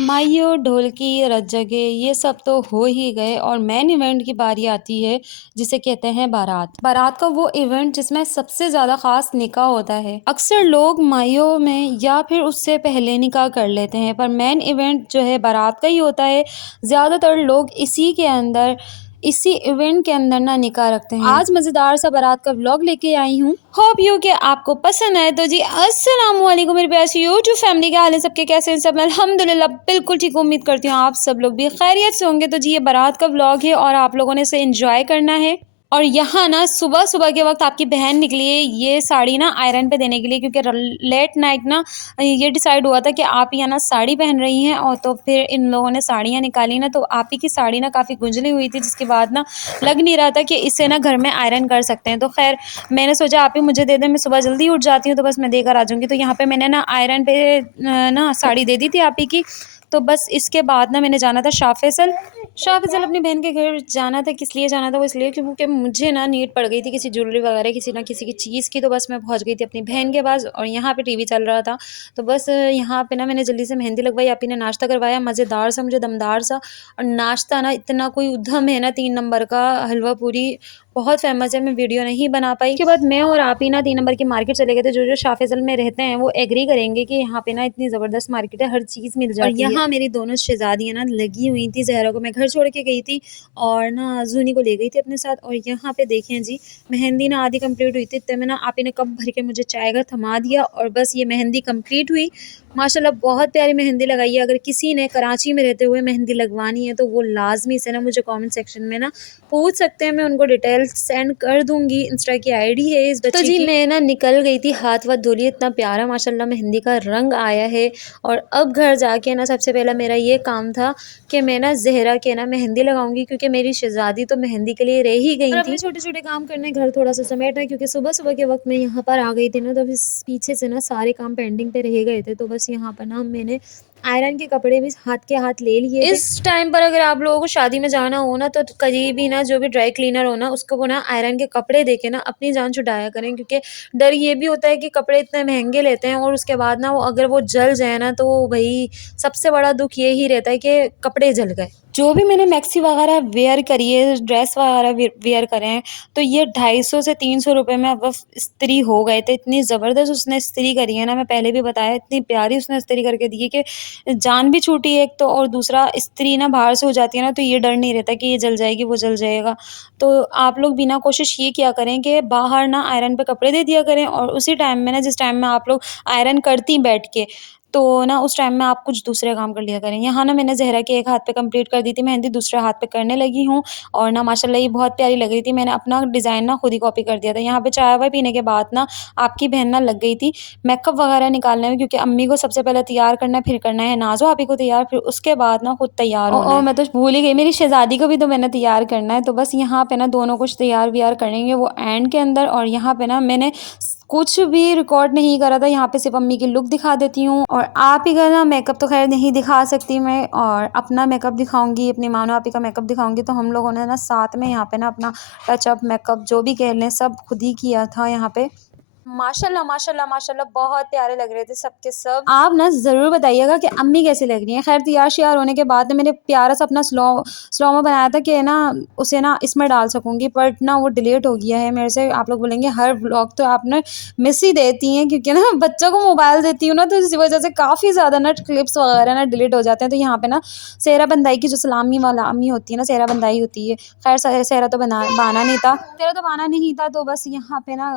माइयो, ढोलकी, रज्जगे ये सब तो हो ही गए और मेन इवेंट की बारी आती है जिसे कहते हैं बारात। बारात का वो इवेंट जिसमें सबसे ज़्यादा ख़ास निकाह होता है। अक्सर लोग माइयो में या फिर उससे पहले निकाह कर लेते हैं, पर मेन इवेंट जो है बारात का ही होता है। ज़्यादातर लोग इसी इवेंट के अंदर ना निकाह रखते हैं। आज मज़ेदार सा बारात का व्लॉग लेके आई हूँ। होप यू कि आपको पसंद आए। तो जी अस्सलाम वालेकुम मेरे प्यारी सी यूट्यूब फैमिली, क्या हाल है सबके, कैसे हैं सब? अल्हम्दुलिल्लाह बिल्कुल ठीक। उम्मीद करती हूँ आप सब लोग भी खैरियत से होंगे। तो जी ये बारात का व्लॉग है और आप लोगों ने इसे एंजॉय करना है। और यहाँ ना सुबह सुबह के वक्त आपकी बहन निकली है ये साड़ी ना आयरन पे देने के लिए, क्योंकि लेट नाइट ना ये डिसाइड हुआ था कि आप ही ना साड़ी पहन रही हैं। और तो फिर इन लोगों ने साड़ियाँ निकाली ना, तो आप ही की साड़ी ना काफ़ी गुंजली हुई थी, जिसके बाद ना लग नहीं रहा था कि इसे ना घर में आयरन कर सकते हैं। तो खैर मैंने सोचा आप ही मुझे दे दें, मैं सुबह जल्दी उठ जाती हूँ तो बस मैं देकर आ जाऊँगी। तो यहाँ पे मैंने ना आयरन पे ना साड़ी दे दी थी आप ही की। तो बस इसके बाद ना मैंने जाना था शाह फैसल अपनी बहन के घर जाना था। किस लिए जाना था? वो इसलिए क्योंकि मुझे ना नीड पड़ गई थी किसी ज्वेलरी वगैरह किसी ना किसी की चीज़ की। तो बस मैं पहुंच गई थी अपनी बहन के पास और यहाँ पे टीवी चल रहा था। तो बस यहाँ पे ना मैंने जल्दी से मेहंदी लगवाई, आप ही ने नाश्ता करवाया मज़ेदार सा, मुझे दमदार सा। और नाश्ता ना इतना कोई उद्यम है ना, 3 नंबर का हलवा पूरी बहुत फेमस है। मैं वीडियो नहीं बना पाई। उसके बाद मैं और आप ही ना 3 नंबर की मार्केट चले गए थे। जो शाह फैसल में रहते हैं वो एग्री करेंगे कि यहाँ पे ना इतनी ज़बरदस्त मार्केट है, हर चीज़ मिल जाती है। और यहाँ मेरी दोनों शहजादियाँ ना लगी हुई थी। ज़हरा को मैं घर छोड़ के गई थी और ना जूनी को ले गई थी अपने साथ। और यहाँ पे देखें जी, मेहंदी ना आधी कंप्लीट हुई थी, इतने में ना आप ही ने कप भर के मुझे चाय का थमा दिया और बस ये मेहंदी कंप्लीट हुई। माशाल्लाह बहुत प्यारी मेहंदी लगाई है। अगर किसी ने कराची में रहते हुए मेहंदी लगवानी है तो वो लाजमी से ना मुझे कमेंट सेक्शन में ना पूछ सकते हैं, मैं उनको डिटेल्स सेंड कर दूंगी। इंस्टा की आईडी है इस बच्ची की। तो जी मैं ना निकल गई थी, हाथ वाथ धोली, इतना प्यारा माशाल्लाह मेहंदी का रंग आया है। और अब घर जाके ना सबसे पहला मेरा ये काम था कि मैं ना ज़हरा के ना मेहंदी लगाऊंगी, क्योंकि मेरी शहजादी तो मेहंदी के लिए रह ही गई थी। अपने छोटे छोटे काम करने, घर थोड़ा सा समेटना, क्योंकि सुबह सुबह के वक्त मैं यहाँ पर आ गई थी ना, तो इस पीछे से ना सारे काम पेंडिंग पे रह गए थे। तो बस यहाँ पर ना मैंने आयरन के कपड़े भी हाथ के हाथ ले लिए थे। इस टाइम पर अगर आप लोगों को शादी में जाना हो ना, तो करीब ही ना जो भी ड्राई क्लीनर हो ना, उसको वो ना आयरन के कपड़े देके ना अपनी जान छुड़ाया करें, क्योंकि डर ये भी होता है कि कपड़े इतने महंगे लेते हैं और उसके बाद ना वो अगर वो जल जाए ना, तो भाई सबसे बड़ा दुख ये ही रहता है कि कपड़े जल गए। जो भी मैंने मैक्सी वगैरह वेयर करी है, ड्रेस वगैरह वेयर करे हैं, तो ये 250 से 300 रुपये में अब इस्त्री हो गए थे। इतनी ज़बरदस्त उसने इस्त्री करी है ना, मैं पहले भी बताया, इतनी प्यारी उसने इस्त्री करके दी है कि जान भी छूटी है एक तो, और दूसरा इस्त्री ना बाहर से हो जाती है ना, तो ये डर नहीं रहता कि ये जल जाएगी वो जल जाएगा। तो आप लोग भी ना कोशिश ये किया करें कि बाहर ना आयरन पे कपड़े दे दिया करें, और उसी टाइम में ना जिस टाइम में आप लोग आयरन करती बैठ के, तो ना उस टाइम में आप कुछ दूसरे काम कर लिया करें। यहाँ ना मैंने ज़हरा के एक हाथ पे कंप्लीट कर दी थी मेहंदी, दूसरे हाथ पे करने लगी हूँ। और ना माशाल्लाह ये बहुत प्यारी लग रही थी। मैंने अपना डिज़ाइन ना खुद ही कॉपी कर दिया था। यहाँ पे चाय वाय पीने के बाद ना आपकी बहन ना लग गई थी मेकअप वगैरह निकालने में, क्योंकि अम्मी को सबसे पहले तैयार करना है, फिर करना है नाज़ो आपी को तैयार, फिर उसके बाद ना खुद तैयार होना है। मैं तो भूल ही गई, मेरी शहज़ादी को भी तो मैंने तैयार करना है। तो बस यहाँ पे ना दोनों कुछ तैयार व्यार करेंगे वो एंड के अंदर। और यहाँ पे ना मैंने कुछ भी रिकॉर्ड नहीं करा था, यहाँ पे सिर्फ अम्मी की लुक दिखा देती हूँ। और आप ही का ना मेकअप तो खैर नहीं दिखा सकती मैं, और अपना मेकअप दिखाऊंगी, अपनी मानो आप ही का मेकअप दिखाऊंगी। तो हम लोगों ने ना साथ में यहाँ पे ना अपना टचअप मेकअप जो भी कह लें सब खुद ही किया था यहाँ पे। माशाल्लाह माशाल्लाह माशाल्लाह बहुत प्यारे लग रहे थे सबके सब। आप ना ज़रूर बताइएगा कि अम्मी कैसी लग रही हैं। खैर तैयार श्यार होने के बाद मैंने प्यारा सा अपना स्लो में बनाया था कि ना उसे ना इसमें डाल सकूँगी, बट ना वो डिलीट हो गया है मेरे से। आप लोग बोलेंगे हर व्लॉग तो आप ना मिस ही देती हैं, क्योंकि ना बच्चों को मोबाइल देती हूँ ना, तो इसी वजह से काफ़ी ज़्यादा ना क्लिप्स वगैरह ना डिलीट हो जाते हैं। तो यहाँ पे ना सेहरा बंदाई की जो सलामी वाला अम्मी होती है ना, सेहरा बंदाई होती है। खैर सेहरा तो बाना नहीं था, सेहरा तो बाना नहीं था। तो बस यहाँ पे ना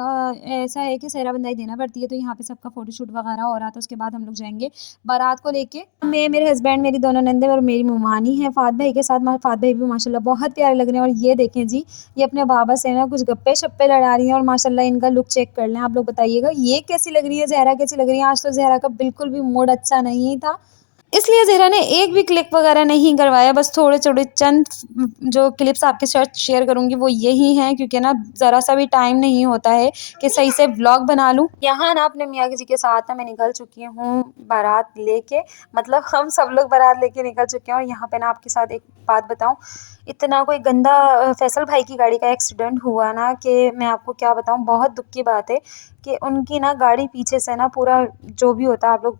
ऐसा है कि सेहरा बंदाई देना पड़ती है। तो यहाँ पे सबका फोटोशूट वगैरह हो रहा था। उसके बाद हम लोग जाएंगे बारात को लेके। मैं, मेरे हस्बैंड, मेरी दोनों नंदे और मेरी मुमानी है फात भाई के साथ। फात भाई भी माशाल्लाह बहुत प्यारे लग रहे हैं। और ये देखें जी, ये अपने बाबा से ना कुछ गप्पे शप्पे लड़ा रही हैं। और माशाल्लाह इनका लुक चेक कर लें, आप लोग बताइएगा ये कैसी लग रही है, ज़हरा कैसी लग रही है। आज तो ज़हरा का बिल्कुल भी मूड अच्छा नहीं था, इसलिए ज़हरा ने एक भी क्लिप वगैरह नहीं करवाया। बस थोड़े थोड़े चंद जो क्लिप्स आपके साथ शेयर करूँगी वो यही हैं, क्योंकि ना ज़रा सा भी टाइम नहीं होता है कि सही से व्लॉग बना लूँ। यहाँ ना अपने मियाँ जी के साथ ना मैं निकल चुकी हूँ बारात लेके, मतलब हम सब लोग बारात लेके निकल चुके हैं। और यहाँ पे ना आपके साथ एक बात बताऊँ, इतना कोई गंदा फैसल भाई की गाड़ी का एक्सीडेंट हुआ ना कि मैं आपको क्या बताऊँ, बहुत दुख की बात है कि उनकी ना गाड़ी पीछे से ना पूरा जो भी होता है आप लोग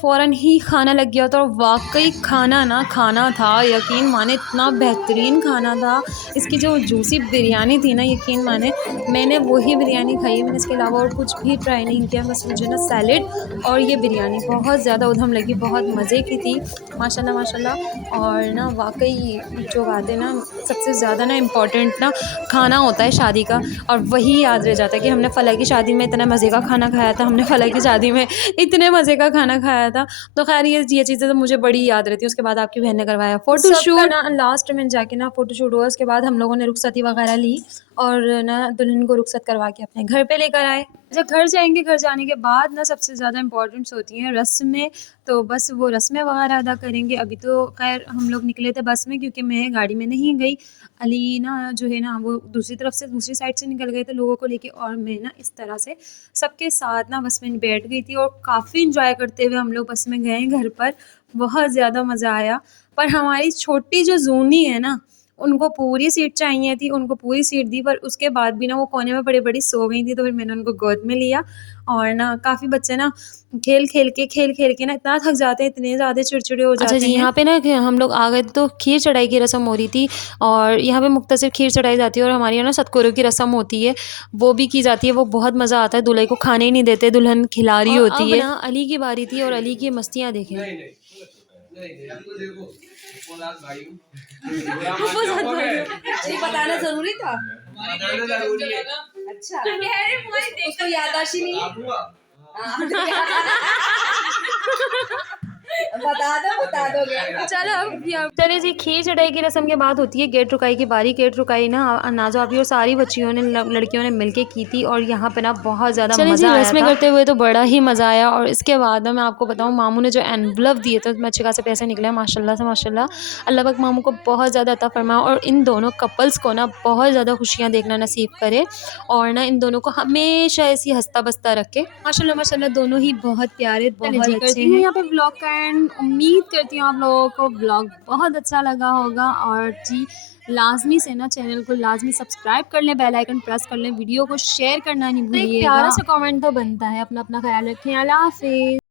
फ़ौरन ही खाना लग गया था और वाक़ई खाना था, यकीन माने इतना बेहतरीन खाना था। इसकी जो जूसी बिरयानी थी ना, यकीन माने मैंने वही बिरयानी खाई है, मैंने इसके अलावा और कुछ भी ट्राई नहीं किया। बस मुझे ना सैलेड और ये बिरयानी बहुत ज़्यादा उधम लगी, बहुत मज़े की थी माशाल्लाह माशाल्लाह। और ना वाक़ई जो बात है ना, सबसे ज़्यादा ना इम्पॉर्टेंट ना खाना होता है शादी का, और वही याद रह जाता है कि हमने फ़लाँ की शादी में इतना मज़े का खाना खाया था, हमने फ़लाँ की शादी में इतने मज़े का खाना खाया था। तो ख़ैर ये चीज़ें तो मुझे बड़ी याद रहती है। उसके बाद आपकी बहन ने करवाया फ़ोटोशूट ना, लास्ट में जाके ना फ़ोटोशूट हुआ। उसके बाद हम लोगों ने रुखसती वग़ैरह ली और ना दुल्हन को रुखसत करवा के अपने घर पे लेकर आए। जब घर जाएँगे, घर जाने के बाद ना सबसे ज़्यादा इम्पॉर्टेंट्स होती हैं रस्में, तो बस वो रस्में वग़ैरह अदा करेंगे। अभी तो ख़ैर हम लोग निकले थे बस में, क्योंकि मैं गाड़ी में नहीं गई। अली ना जो है ना वो दूसरी तरफ से, दूसरी साइड से निकल गए थे लोगों को लेके, और मैं ना इस तरह से सबके साथ ना बस में बैठ गई थी और काफ़ी इंजॉय करते हुए हम लोग बस में गए घर पर। बहुत ज़्यादा मज़ा आया। पर हमारी छोटी जो जूनी है ना, उनको पूरी सीट चाहिए थी, उनको पूरी सीट दी, पर उसके बाद भी ना वो कोने में पड़ी-पड़ी सो गई थी। तो फिर मैंने उनको गोद में लिया, और ना काफ़ी बच्चे ना खेल खेल के ना इतना थक जाते हैं, इतने ज़्यादा चिड़चिड़े हो जाते हैं। अच्छा जी, यहाँ पे ना कि हम लोग आ गए तो खीर चढ़ाई की रस्म हो रही थी, और यहाँ पे मुख्तसर खीर चढ़ाई जाती है, और हमारे यहाँ ना सतकोरों की रस्म होती है, वो भी की जाती है। वो बहुत मज़ा आता है, दूल्हे को खाने ही नहीं देते, दुल्हन खिला रही होती है। अब ना अली की बारी थी, और अली की मस्तियाँ देखें। ये बताना जरूरी था। अच्छा, उसको याददाश्त ही नहीं है। बता दोगे। चले जी, खीर चढ़ाई की रस्म के बाद होती है गेट रुकाई की बारी। गेट रुकाई ना नाज़ो भाभी और सारी बच्चियों ने, लड़कियों ने मिलके की थी, और यहाँ पे ना बहुत ज़्यादा मज़ा आया था। रस्में करते हुए तो बड़ा ही मज़ा आया। और इसके बाद ना मैं आपको बताऊँ, मामू ने जो एनवलप दिए थे उसमें अच्छे खासे पैसे निकले माशाल्लाह से माशाल्लाह। अल्लाह पाक मामू को बहुत ज़्यादा अता फरमाए, और इन दोनों कपल्स को ना बहुत ज़्यादा खुशियाँ देखना नसीब करे, और ना इन दोनों को हमेशा ऐसी हंसता बसता रखे माशाल्लाह माशाल्लाह। दोनों ही बहुत प्यारे, बहुत अच्छे हैं। यहाँ पे ब्लॉग का एंड, उम्मीद करती हूँ आप लोगों को ब्लॉग बहुत अच्छा लगा होगा। और जी, लाजमी से ना चैनल को लाजमी सब्सक्राइब कर लें, बेल आइकन प्रेस कर लें, वीडियो को शेयर करना नहीं भूलिएगा। एक प्यारा सा कमेंट तो बनता है। अपना ख्याल रखें। अल्लाह हाफिज़।